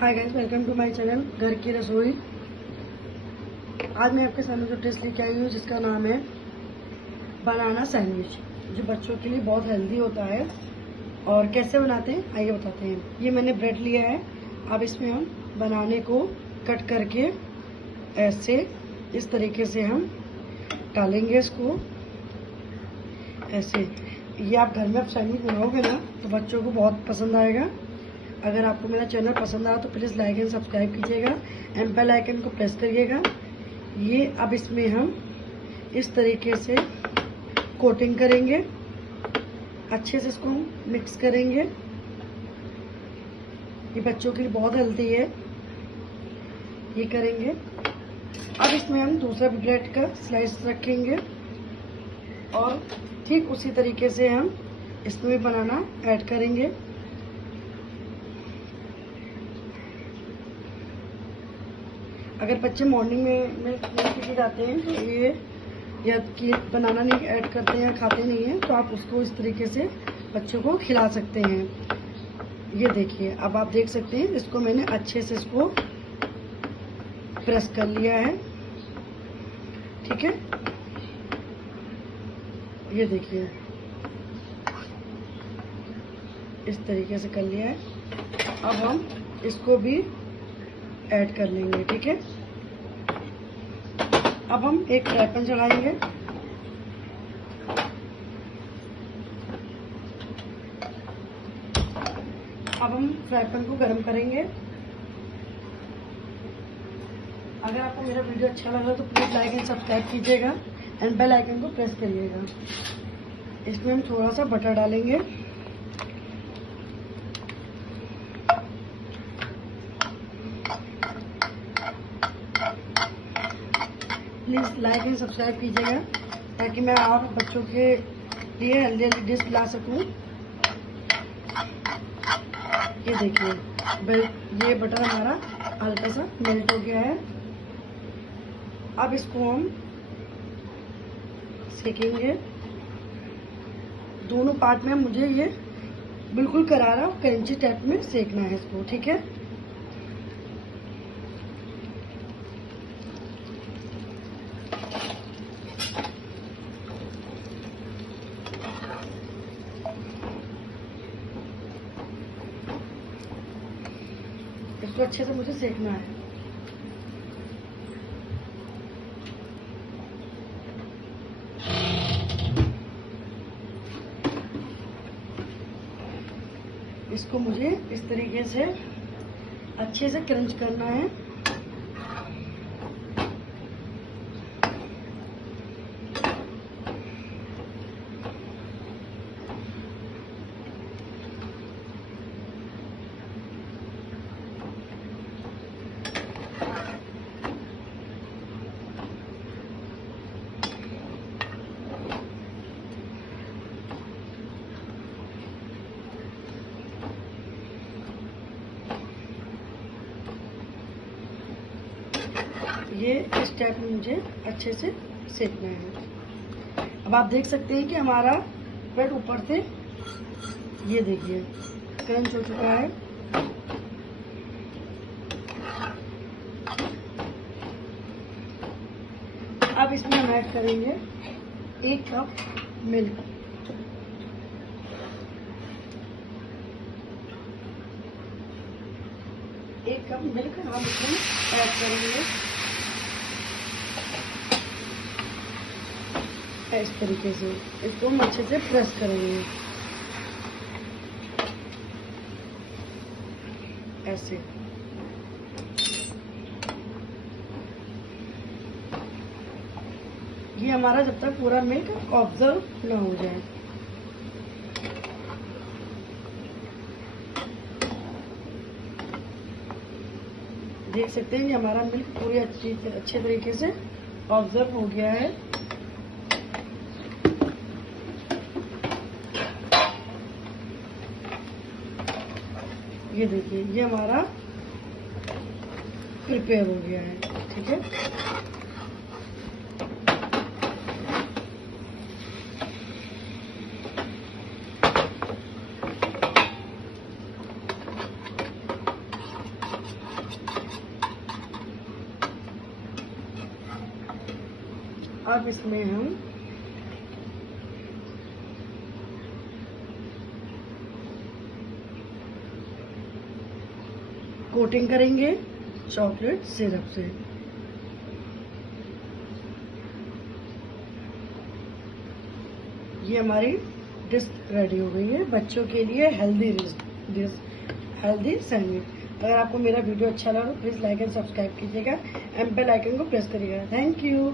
Hi guys, welcome to my channel घर की रसोई। आज मैं आपके सामने जो डिश लेके आई हूँ जिसका नाम है बनाना सैंडविच, जो बच्चों के लिए बहुत हेल्दी होता है। और कैसे बनाते हैं आइए बताते हैं। ये मैंने ब्रेड लिया है। अब इसमें हम बनाने को कट करके ऐसे इस तरीके से हम डालेंगे इसको ऐसे। ये आप घर में सैंडविच बनाओगे ना तो बच्चों को बहुत पसंद आएगा। अगर आपको मेरा चैनल पसंद आया तो प्लीज़ लाइक एंड सब्सक्राइब कीजिएगा एंड बेल आइकन को प्रेस करिएगा। ये अब इसमें हम इस तरीके से कोटिंग करेंगे, अच्छे से इसको मिक्स करेंगे। ये बच्चों के लिए बहुत हेल्दी है। ये करेंगे। अब इसमें हम दूसरा ब्रेड का स्लाइस रखेंगे और ठीक उसी तरीके से हम इसमें भी बनाना ऐड करेंगे। अगर बच्चे मॉर्निंग में मिल्क नहीं पी के जाते हैं तो ये या कि बनाना नहीं ऐड करते हैं, खाते नहीं हैं, तो आप उसको इस तरीके से बच्चों को खिला सकते हैं। ये देखिए, अब आप देख सकते हैं इसको मैंने अच्छे से इसको प्रेस कर लिया है। ठीक है, ये देखिए इस तरीके से कर लिया है। अब हम इसको भी ऐड कर लेंगे। ठीक है, अब हम एक फ्राई पैन चढ़ाएंगे। अब हम फ्राई पैन को गर्म करेंगे। अगर आपको मेरा वीडियो अच्छा लगा तो प्लीज लाइक एंड सब्सक्राइब कीजिएगा एंड बेल आइकन को प्रेस करिएगा। इसमें हम थोड़ा सा बटर डालेंगे। प्लीज़ लाइक एंड सब्सक्राइब कीजिएगा ताकि मैं और बच्चों के लिए हेल्दी हेल्दी डिश ला सकूं। ये देखिए, ये बटर हमारा हल्का सा मेल्ट हो गया है। अब इसको हम सेकेंगे दोनों पार्ट में। मुझे ये बिल्कुल करारा क्रंची टाइप में सेकना है इसको। ठीक है, इसको अच्छे से मुझे सेकना है। इसको मुझे इस तरीके से अच्छे से क्रंच करना है। ये इस टाइप में मुझे अच्छे से सेकना है। अब आप देख सकते हैं कि हमारा ब्रेड ऊपर से ये देखिए क्रंच हो चुका है। अब इसमें हम ऐड करेंगे 1 कप मिल्क। एक कप मिल्क हम इसमें ऐड करेंगे इस तरीके से। इसको हम अच्छे से प्रेस करेंगे ऐसे। ये हमारा जब तक पूरा मिल्क ऑब्जर्व ना हो जाए। देख सकते हैं कि हमारा मिल्क पूरी अच्छे तरीके से ऑब्जर्व हो गया है। ये देखिए, ये हमारा प्रिपेयर हो गया है। ठीक है, अब इसमें हम कोटिंग करेंगे चॉकलेट सिरप से। ये हमारी डिश रेडी हो गई है बच्चों के लिए हेल्दी डिश, हेल्दी सैंडविच। अगर आपको मेरा वीडियो अच्छा लगा तो प्लीज़ लाइक एंड सब्सक्राइब कीजिएगा एंड बेल आइकन को प्रेस करिएगा। Thank you.